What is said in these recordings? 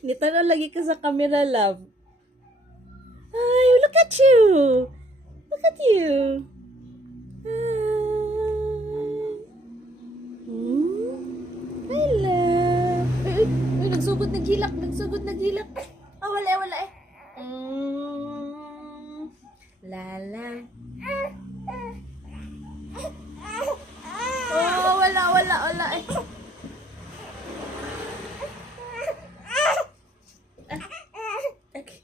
Nitanaw lagi ka sa camera, love. Ay, look at you. Look at you. Hi, love. Uy, nagsugod na gilak. Nagsugod na gilak. Ah, wala, wala eh. Lala. Oh, wala, wala, wala eh. Okay.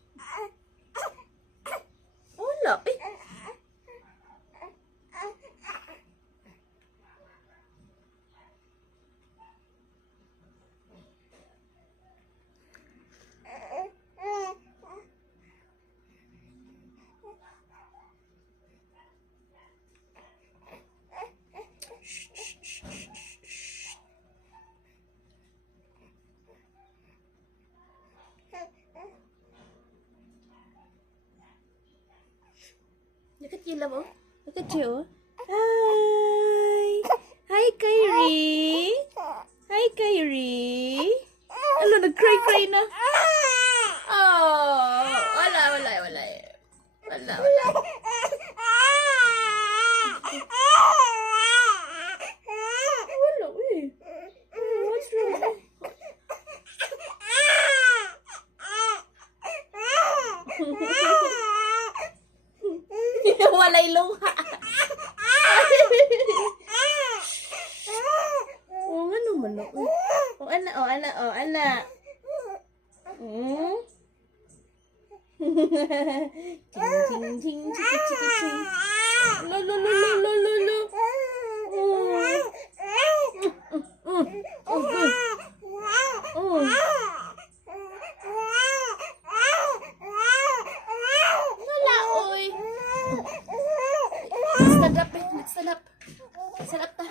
Wala eh. Look at you, love. Oh. Look at you. Hi. Hi, Kyrie. Hi, Kyrie. Ano, nag-cry-cry na. Oh, wala, wala, wala. Wala, wala. Wala, eh. What's wrong? Walay luha. Oh, ano man ako? Oh, ana, oh, ana, oh, ana. Ting, ting, ting, chiki, chiki, ting. Lo, lo, lo, lo, lo, lo, lo. Wala, oy. Let's stand up, eh. Let's stand up. Stand up ta.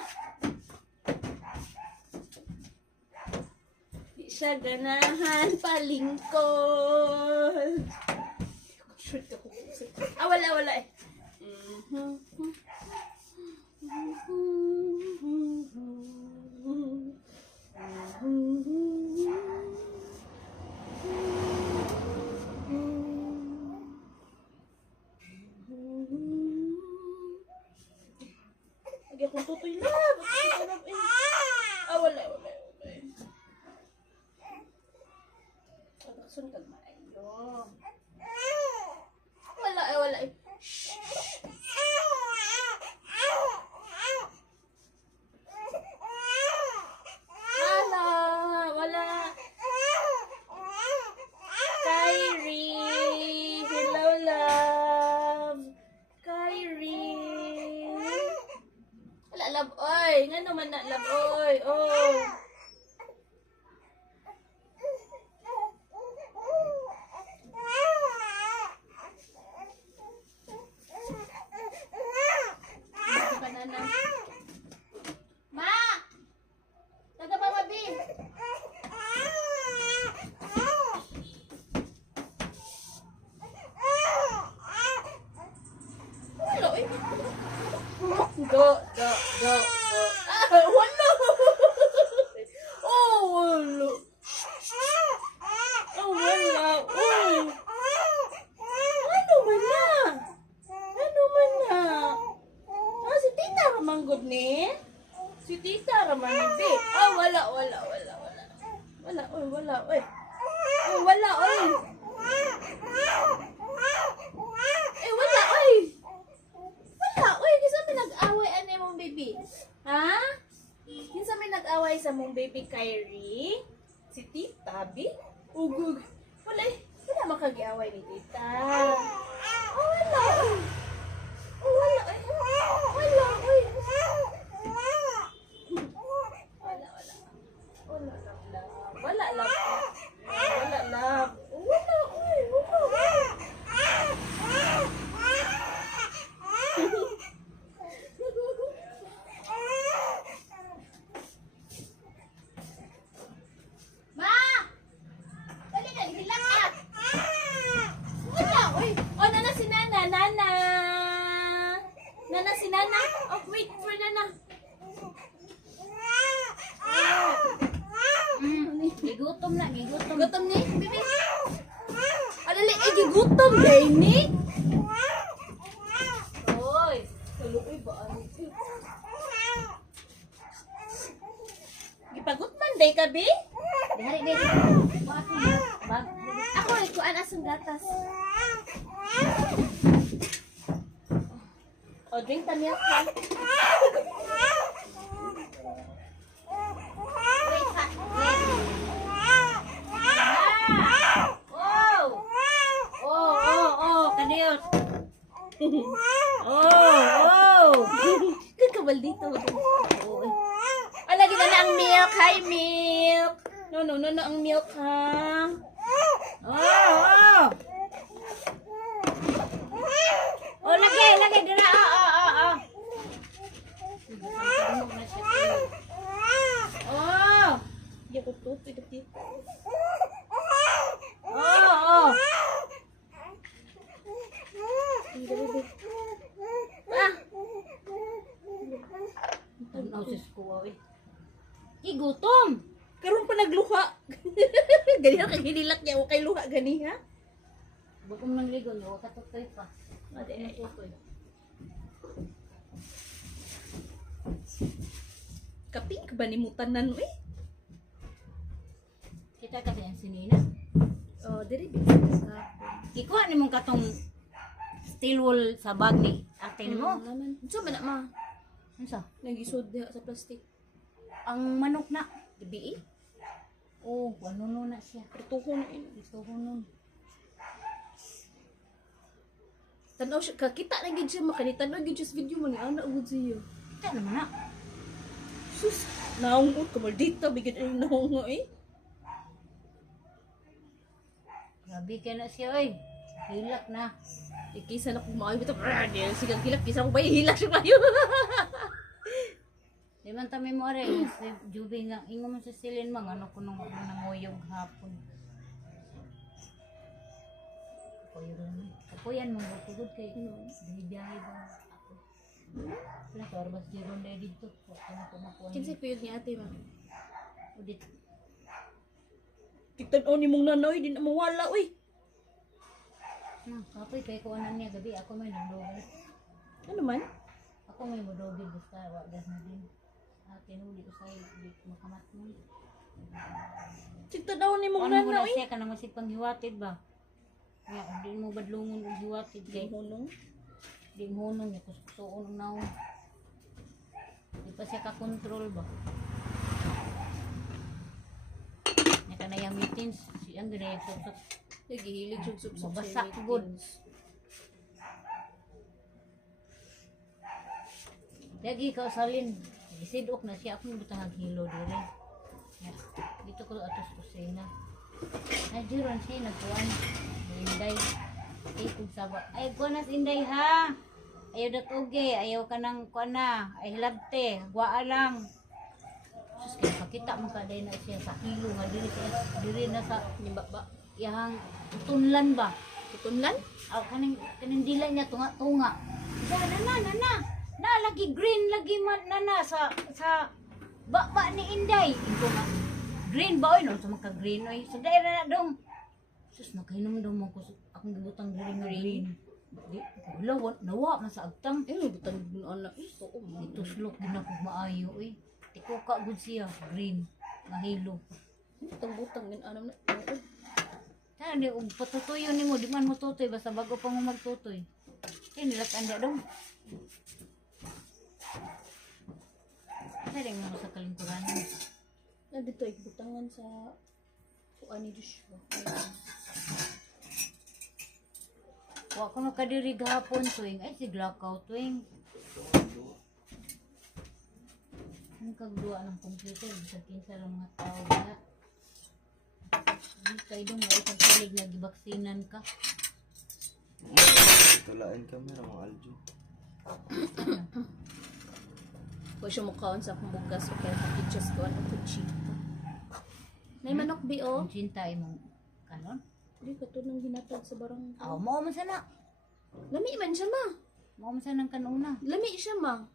Di siya ganahan palingkod. Short ako. Ah, wala, wala eh. Lagi akong tutoy na. Ah, wala, wala, wala. Pagkasun ka maayo. Wala, wala. Wala, wala. Kyrie. Hello, love. Kyrie. Wala, love, oy. Nga naman na, love, oy. Oh. Ma! Taga Mama B! Wala eh. Go. Ah, wala! Oh, wala. Oh, wala. Uy! Ano man na? Ano man na? Ah, si Tita Ramanggod ni? Si Tita Ramanggod. Ah, wala. Wala, oy, wala, oy. Oh, wala, oy. Eh, wala, oy. Wala, oy. Kinsa may nag-away ano mong baby? Ha? Kinsa may nag-away sa mong baby Kyrie? Si Tita, Bi? Ugug. Wala, eh. Wala makag-away ni Tita. Oh, wala, oy. Oh, wala, oy. Wala, oy. Wala, love. Wala, love. Wala, oy. Wala. Ma! Dali na, hilang ka. Wala, oy. Oh, nana si Nana. Nana si Nana. Oh, wait for Nana. Gigutom na, gigutom. Gutom ni, bibi. Alali, gigutom day ni. Oy, kaluoy ba ano? Gipagot man day ka, bi? Dari, dari. Bag. Ako, ikuan asong gatas. O, drink ta milk ha. Wait, ha. Wait. Oh! Oh, kadiyot. Oh! Kakabal dito. O, lagi na ang milk. Hi, milk. No, ang milk ha. Oh! Oh, lagi dira. Oh. Oh! Hindi ako tupi dito. Oh! Tanaw sa school eh. Gutom. Karon pa nagluha. Gani na kay hinilak niya o kay luha gani ha. Bagong nang ligo niyo, katutoy pa. Ade. Tutoy. Kaping ka ba ni mutanan eh? Kita kasi ang sinina. Oh, diri bi. Ikuha ni mong katong steel wool sa bag ni ate mo. Naman. So man ma. Ano sa? Nagisod diha sa plastic. Ang manok na. Gabi eh. Oh, ano na siya. Prituhon na ini. Ito ko nun. Tanaw siya, kakita na gid siya makanitanaw gid siya sa video mo ni ana ugod siya. Kita naman na. Sus, naungot ka maldita bigyan ay naungo eh. Grabe ka na siya, oy. Hilak na. Ikisa na kung maayo bitaw. Sigang hilak kisa ko ba hilak siya kayo. Di man tami mo rin. Si Juby nga. Ingo mo sa silin mga ano ko nung nanguyog hapon. Kapoyan mo. Tugod kay. Bibiyahe ba? Ako. Wala ka. Arbas di ron dahil dito. Ano ko makuha. Kinsay puyod ni ate ma. Udit. Kitanaw ni mong nanoy din na mawala uy. Kapoy kay ko anan niya gabi. Ako may nandogay. Ano man? Ako may madogay. Basta wagas na din. Tinuli ko sa'yo. Di makamat mo. Kitanaw ni mong Ano mo na nanoy. siya ka na masig panghiwatid ba? Kaya kung di mo badlungon ang hiwatid kay Hunong. di mo hunong niya kusuon ang naon. Di pa siya ka-control ba? Niya ka na yung meetings. Siyang ganyan yung susok. Nagihilig yung subsub Mabasak good. Lagi ka salin. Isidok na siya. Ako yung butang hilo dire. Dito ko atos kusina. Najuran siya nagkuhan. Inday. Ay kung saba. Ay kunas inday ha. Ayaw datuge. Ayaw ka ng kuana. Ay labte. Gwa lang. Sus kaya pakita mo ka na siya sa kilo nga diri na sa Nimba ba? iyang tunlan ba? Tutunlan? Aw kaning dila niya tunga-tunga. Na lagi green lagi man na sa ba ni Inday. Ito nga green ba oy no sa maka green oy. So dai na dong. Sus nakainom daw mo ko akong gibutang green. Di wala nawa man sa agtang. Butang bunuan na. Oo. Ituslok din ako maayo oy. Tiko ka gud siya green nga hilo. Butang din anam na. Sana di og patutuyo nimo di man mo tutoy basta bago pa mo magtutoy. Kay nilat anda dong. Sering mo sa kalingkuran. Na dito butangan sa kuan ni Joshua. Wa ko nakadiri gahapon tuwing ay si Glackout tuwing. Ang kagduwa ng computer sa kinsa lang mga tao ba. Di kay dong ay pagsalig na gibaksinan ka. Tulain camera mo Aljo. Kung siya mukhaon sa akong bugas o kaya pakitchas ko ano kuchita. May manok bi o? Ang cinta imong kanon. Hindi ka to nang hinatag sa barang. Aw mo man sana. Lami man siya ma. Mo man sana kanuna. Lami siya ma.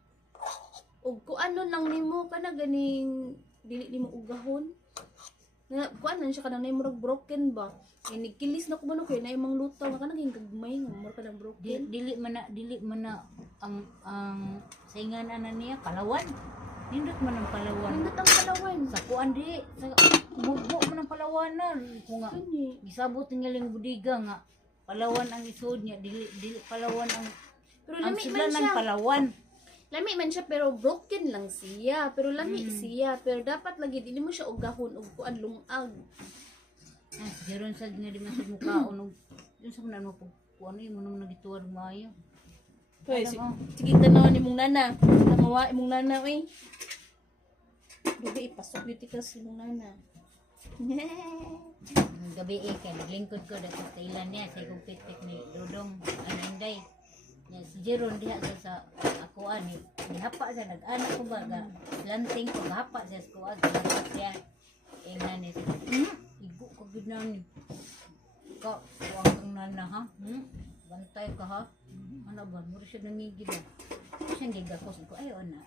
O kung ano lang nimo ka na ganing dili nimo ugahon. nga kuan nan siya kanang nay murag broken ba. Nigkilis na ko man kay na imong lutaw nga kanang gagmay nga murag kanang broken. Dili man na ang saingan ana niya palawan. Nindot man ang palawan. Nindot ang palawan. Sa kuan di sa bubo man ang palawanan ko nga. Kani. Gisabot niya lang budiga nga palawan ang isod niya dili palawan ang Pero ang lami man sudlan siya. ng palawan. Lami man siya pero broken lang siya. Pero lami siya. Pero dapat lagi dili mo siya ugahon og kuan lungag. Ah, jeron sa nga di man sa mukhaon og yun sa kuno po kuan mo nang nagituad maayo. Hoy, Alam mo. sige tanawan imong nana. Tamawa imong nana oy. Dugi ipasok beauty ka sa imong nana. Ang gabi kay naglingkod ko dito sa ilan niya sa ikong pitik ni Dodong Ananday. Yan si Jeron diha sa ako ani. Gihapa siya nag-anak ko ba ga lanting ko gahapa siya sa kuwag gahapa siya. Ingnan ni igo ko gid nani. Ka wag kang nana ha. Bantay ka ha. Ano ba mo siya nangigid na. Siya gigakos ko ay ona.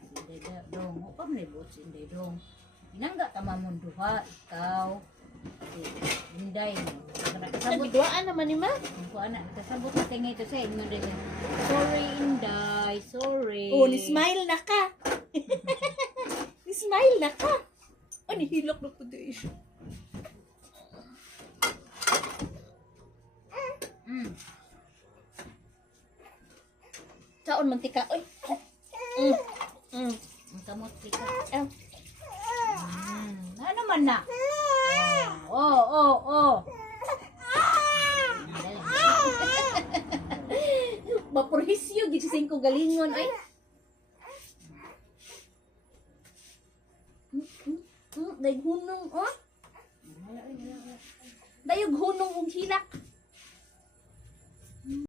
Dong pa man ibot si Dong. Inangga tamamon duha ikaw. Inday. Kasabot Nagduaan naman ni ma. ko anak kasabot na tingay to sa inyo din. Sorry Inday, sorry. Oh, ni smile na ka. Ni smile na ka. Ani hilak na ko di siya. Saon mantika oy. Ang kamot tika. Ah. Ano man na? Oh. Maporhisyo gid sa ko galingon ay. Dayog hunong oh. Dayog hunong og hilak.